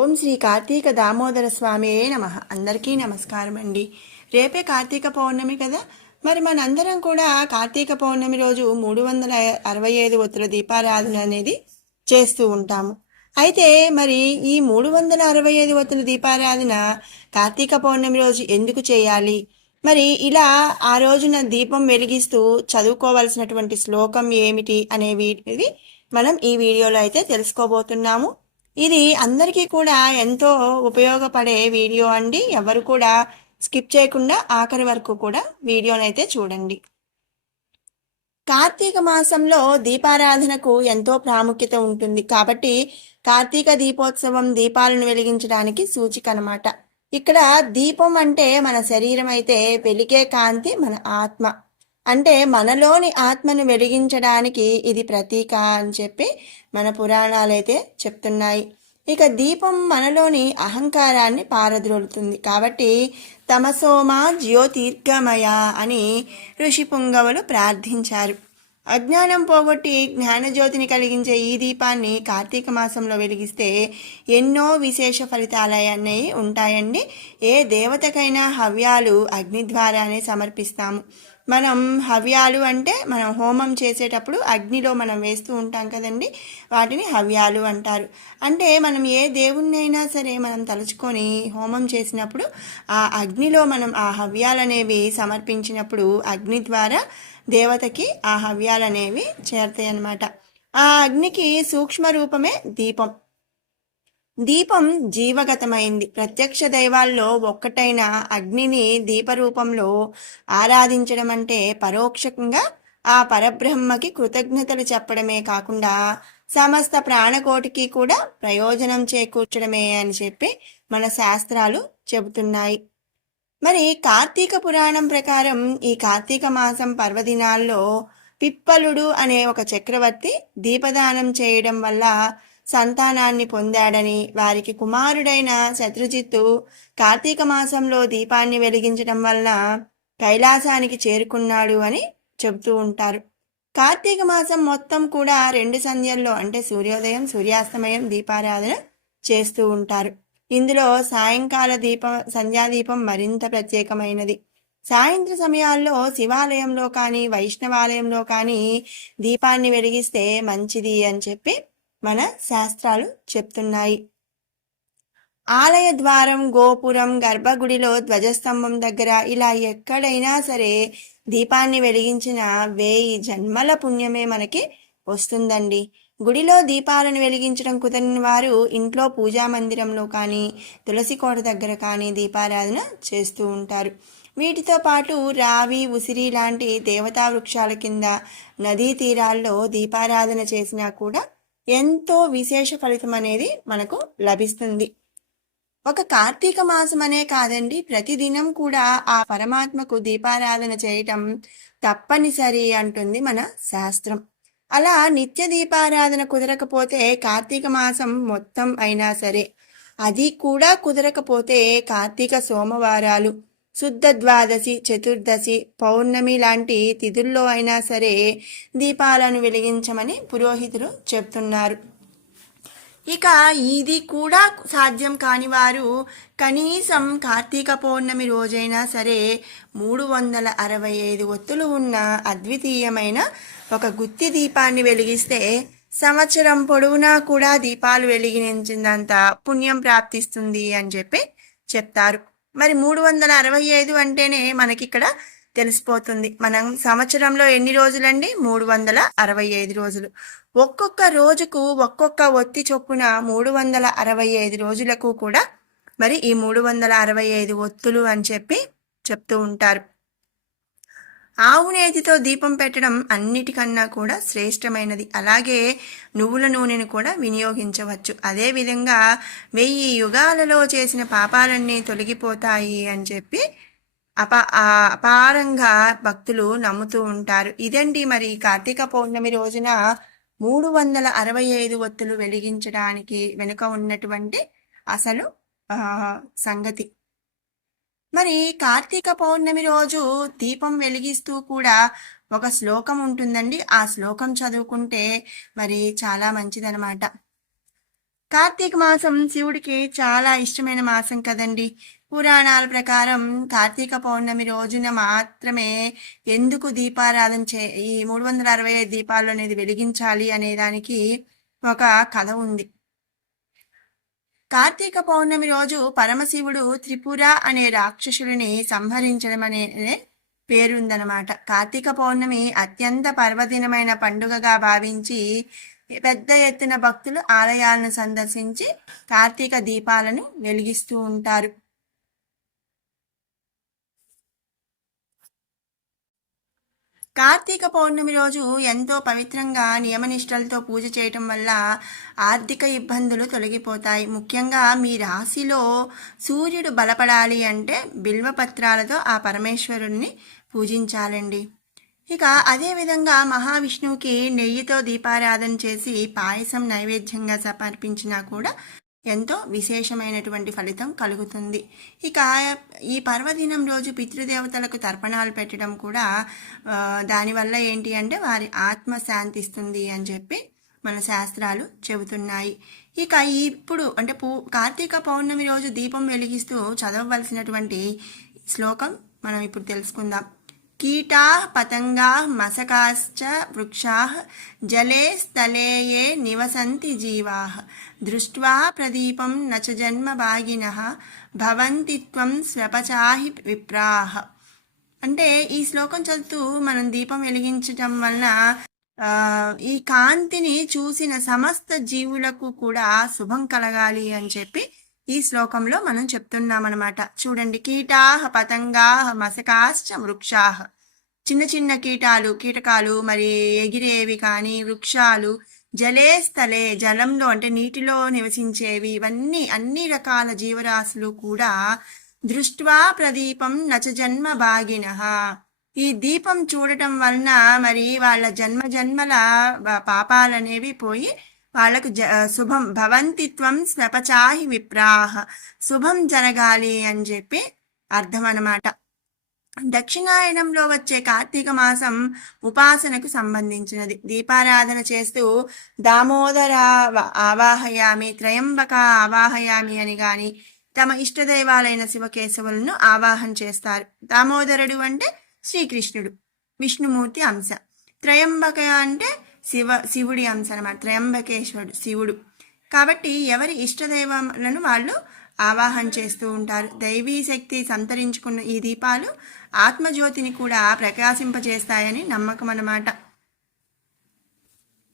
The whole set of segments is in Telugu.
ఓం శ్రీ కార్తీక దామోదర స్వామియే నమః. అందరికీ నమస్కారం అండి. రేపే కార్తీక పౌర్ణమి కదా. మరి మనందరం కూడా కార్తీక పౌర్ణమి రోజు 365 ఒత్తుల దీపారాధన అనేది చేస్తూ ఉంటాము. అయితే మరి ఈ 365 ఒత్తుల దీపారాధన కార్తీక పౌర్ణమి రోజు ఎందుకు చేయాలి? మరి ఇలా ఆ రోజున దీపం వెలిగిస్తూ చదువుకోవాల్సినటువంటి శ్లోకం ఏమిటి అనేవి మనం ఈ వీడియోలో అయితే తెలుసుకోబోతున్నాము. ఇది అందరికీ కూడా ఎంతో ఉపయోగపడే వీడియో అండి. ఎవరు కూడా స్కిప్ చేయకుండా ఆఖరి వరకు కూడా వీడియోనైతే చూడండి. కార్తీక మాసంలో దీపారాధనకు ఎంతో ప్రాముఖ్యత ఉంటుంది కాబట్టి కార్తీక దీపోత్సవం దీపాలను వెలిగించడానికి సూచిక అన్నమాట. ఇక్కడ దీపం అంటే మన శరీరం అయితే వెలిగే కాంతి మన ఆత్మ, అంటే మనలోని ఆత్మను వెలిగించడానికి ఇది ప్రతీక అని చెప్పి మన పురాణాలైతే చెప్తున్నాయి. ఇక దీపం మనలోని అహంకారాన్ని పారద్రోలుతుంది కాబట్టి తమసోమా జ్యోతిర్గమయ అని ఋషి పుంగవులు ప్రార్థించారు. అజ్ఞానం పోగొట్టి జ్ఞానజ్యోతిని కలిగించే ఈ దీపాన్ని కార్తీక మాసంలో వెలిగిస్తే ఎన్నో విశేష ఫలితాలన్నీ ఉంటాయండి. ఏ దేవతకైనా హవ్యాలు అగ్ని ద్వారానే సమర్పిస్తాము. మనం హవ్యాలు అంటే మనం హోమం చేసేటప్పుడు అగ్నిలో మనం వేస్తూ ఉంటాం కదండి, వాటిని హవ్యాలు అంటారు. అంటే మనం ఏ దేవుణ్ణైనా సరే మనం తలుచుకొని హోమం చేసినప్పుడు ఆ అగ్నిలో మనం ఆ హవ్యాలనేవి సమర్పించినప్పుడు అగ్ని ద్వారా దేవతకి ఆ హవ్యాలనేవి చేరుతాయి అన్నమాట. ఆ అగ్నికి సూక్ష్మ రూపమే దీపం. దీపం జీవగతమైంది. ప్రత్యక్ష దైవాల్లో ఒక్కటైన అగ్నిని దీపరూపంలో ఆరాధించడం అంటే పరోక్షంగా ఆ పరబ్రహ్మకి కృతజ్ఞతలు చెప్పడమే కాకుండా సమస్త ప్రాణకోటికి కూడా ప్రయోజనం చేకూర్చడమే అని చెప్పి మన శాస్త్రాలు చెబుతున్నాయి. మరి కార్తీక పురాణం ప్రకారం ఈ కార్తీక మాసం పర్వదినాల్లో పిప్పలుడు అనే ఒక చక్రవర్తి దీపదానం చేయడం వల్ల సంతానాన్ని పొందాడని, వారికి కుమారుడైన శత్రుజిత్తు కార్తీక మాసంలో దీపాన్ని వెలిగించడం వలన కైలాసానికి చేరుకున్నాడు అని చెబుతూ ఉంటారు. కార్తీక మాసం మొత్తం కూడా 2 సంధ్యల్లో అంటే సూర్యోదయం సూర్యాస్తమయం దీపారాధన చేస్తూ ఉంటారు. ఇందులో సాయంకాల సంధ్యాదీపం మరింత ప్రత్యేకమైనది. సాయంత్ర సమయాల్లో శివాలయంలో కానీ వైష్ణవాలయంలో కానీ దీపాన్ని వెలిగిస్తే మంచిది అని చెప్పి మన శాస్త్రాలు చెప్తున్నాయి. ఆలయ ద్వారం, గోపురం, గర్భగుడిలో ధ్వజస్తంభం దగ్గర ఇలా ఎక్కడైనా సరే దీపాన్ని వెలిగించిన 1000 జన్మల పుణ్యమే మనకి వస్తుందండి. గుడిలో దీపాలను వెలిగించడం కుదరని వారు ఇంట్లో పూజా మందిరంలో కానీ తులసి కోట దగ్గర కానీ దీపారాధన చేస్తూ ఉంటారు. వీటితో పాటు రావి, ఉసిరి లాంటి దేవతా వృక్షాల కింద నదీ తీరాల్లో దీపారాధన చేసినా కూడా ఎంతో విశేష ఫలితం అనేది మనకు లభిస్తుంది. ఒక కార్తీక మాసం అనే కాదండి, ప్రతిదినం కూడా ఆ పరమాత్మకు దీపారాధన చేయటం తప్పనిసరి అంటుంది మన శాస్త్రం. అలా నిత్య దీపారాధన కుదరకపోతే కార్తీక మాసం మొత్తం అయినా సరే, అది కూడా కుదరకపోతే కార్తీక సోమవారాలు, శుద్ధ ద్వాదశి, చతుర్దశి, పౌర్ణమి లాంటి తిథుల్లో అయినా సరే దీపాలను వెలిగించమని పురోహితులు చెప్తున్నారు. ఇక ఇది కూడా సాధ్యం కాని వారు కనీసం కార్తీక పౌర్ణమి రోజైనా సరే 365 ఒత్తులు ఉన్న అద్వితీయమైన ఒక గుత్తి దీపాన్ని వెలిగిస్తే సంవత్సరం పొడవునా కూడా దీపాలు వెలిగించినంత పుణ్యం ప్రాప్తిస్తుంది అని చెప్పి చెప్తారు. మరి 365 అంటేనే మనకి ఇక్కడ తెలిసిపోతుంది. మనం సంవత్సరంలో ఎన్ని రోజులండి? 365 రోజులు. ఒక్కొక్క రోజుకు ఒక్కొక్క ఒత్తి చొప్పున 365 రోజులకు కూడా మరి ఈ 365 ఒత్తులు అని చెప్పి చెప్తూ ఉంటారు. ఆవు నేతితో దీపం పెట్టడం అన్నిటికన్నా కూడా శ్రేష్టమైనది. అలాగే నువ్వుల నూనెను కూడా వినియోగించవచ్చు. అదేవిధంగా 1000 యుగాలలో చేసిన పాపాలన్నీ తొలగిపోతాయి అని చెప్పి అపారంగా భక్తులు నమ్ముతూ ఉంటారు. ఇదండి మరి కార్తీక పౌర్ణమి రోజున 365 ఒత్తులు వెలిగించడానికి వెనుక ఉన్నటువంటి అసలు సంగతి. మరి కార్తీక పౌర్ణమి రోజు దీపం వెలిగిస్తూ కూడా ఒక శ్లోకం ఉంటుందండి. ఆ శ్లోకం చదువుకుంటే మరి చాలా మంచిదనమాట. కార్తీక మాసం శివుడికి చాలా ఇష్టమైన మాసం కదండి. పురాణాల ప్రకారం కార్తీక పౌర్ణమి రోజున మాత్రమే ఎందుకు దీపారాధన ఈ 365 దీపాలు అనేది వెలిగించాలి అనే దానికి ఒక కథ ఉంది. కార్తీక పౌర్ణమి రోజు పరమశివుడు త్రిపుర అనే రాక్షసుడిని సంహరించడం అనే పేరుందనమాట. కార్తీక పౌర్ణమి అత్యంత పర్వదినమైన పండుగగా భావించి పెద్ద ఎత్తున భక్తులు ఆలయాలను సందర్శించి కార్తీక దీపాలను వెలిగిస్తూ ఉంటారు. కార్తీక పౌర్ణమి రోజు ఎంతో పవిత్రంగా నియమనిష్టలతో పూజ చేయటం వల్ల ఆర్థిక ఇబ్బందులు తొలగిపోతాయి. ముఖ్యంగా మీ రాశిలో సూర్యుడు బలపడాలి అంటే బిల్వపత్రాలతో ఆ పరమేశ్వరుణ్ణి పూజించాలండి. ఇక అదేవిధంగా మహావిష్ణువుకి నెయ్యితో దీపారాధన చేసి పాయసం నైవేద్యంగా సమర్పించినా కూడా ఎంతో విశేషమైనటువంటి ఫలితం కలుగుతుంది. ఇక ఈ పర్వదినం రోజు పితృదేవతలకు తర్పణాలు పెట్టడం కూడా దానివల్ల ఏంటి అంటే వారి ఆత్మ శాంతిస్తుంది అని చెప్పి మన శాస్త్రాలు చెబుతున్నాయి. ఇక ఇప్పుడు అంటే కార్తీక పౌర్ణమి రోజు దీపం వెలిగిస్తూ చదవవలసినటువంటి శ్లోకం మనం ఇప్పుడు తెలుసుకుందాం. కీటా పతంగా మసకాశ్చ వృక్షా జలే స్థలే ఏ నివసంతి జీవా దృష్ట్వా ప్రదీపం నచ జన్మ భాగినః భవంతి త్వం స్వపచాహి విప్రాహ. అంటే ఈ శ్లోకం చదువుతూ మనం దీపం వెలిగించటం వలన ఈ కాంతిని చూసిన సమస్త జీవులకు కూడా శుభం కలగాలి అని చెప్పి ఈ శ్లోకంలో మనం చెప్తున్నామన్నమాట. చూడండి, కీటాహ పతంగాహ మసకాశ్చ వృక్షాహ, చిన్న చిన్న కీటకాలు మరి ఎగిరేవి కానీ వృక్షాలు, జలే స్థలే జలంలో అంటే నీటిలో నివసించేవి, ఇవన్నీ అన్ని రకాల జీవరాశులు కూడా దృష్ట్వా ప్రదీపం నచ జన్మ భాగినః, ఈ దీపం చూడటం వలన మరి వాళ్ళ జన్మల పాపాలనేవి పోయి వాళ్ళకు శుభం భవంతిత్వం స్వపచాహి విప్రాహ, శుభం జరగాలి అని చెప్పి అర్థం అన్నమాట. దక్షిణాయనంలో వచ్చే కార్తీక మాసం ఉపాసనకు సంబంధించినది. దీపారాధన చేస్తూ దామోదర ఆవాహయామి, త్రయంబక ఆవాహయామి అని గాని తమ ఇష్టదైవాలైన శివకేశవులను ఆవాహన చేస్తారు. దామోదరుడు అంటే శ్రీకృష్ణుడు, విష్ణుమూర్తి అంశ. త్రయంబక అంటే శివుడి అంశ అన్నమాట. త్రయంబకేశ్వరుడు శివుడు. కాబట్టి ఎవరి ఇష్టదైవాలను వాళ్ళు ఆవాహన చేస్తూ ఉంటారు. దైవీ శక్తి సంతరించుకున్న ఈ దీపాలు ఆత్మజ్యోతిని కూడా ప్రకాశింపజేస్తాయని నమ్మకం అన్నమాట.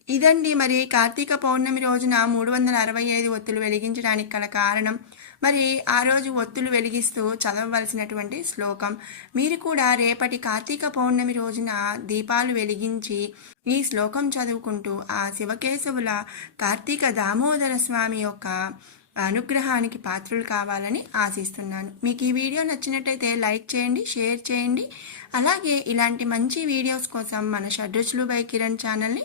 ఇదండి మరి కార్తీక పౌర్ణమి రోజున 365 ఒత్తులు వెలిగించడానికి గల కారణం. మరి ఆ రోజు ఒత్తులు వెలిగిస్తూ చదవవలసినటువంటి శ్లోకం. మీరు కూడా రేపటి కార్తీక పౌర్ణమి రోజున దీపాలు వెలిగించి ఈ శ్లోకం చదువుకుంటూ ఆ శివకేశవుల కార్తీక దామోదర స్వామి యొక్క అనుగ్రహానికి పాత్రులు కావాలని ఆశిస్తున్నాను. మీకు ఈ వీడియో నచ్చినట్టయితే లైక్ చేయండి, షేర్ చేయండి. అలాగే ఇలాంటి మంచి వీడియోస్ కోసం మన షడ్రుచులు బై కిరణ్ ఛానల్ని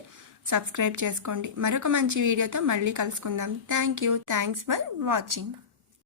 సబ్స్క్రైబ్ చేసుకోండి. మరొక మంచి వీడియోతో మళ్ళీ కలుసుకుందాం. Thanks for watching.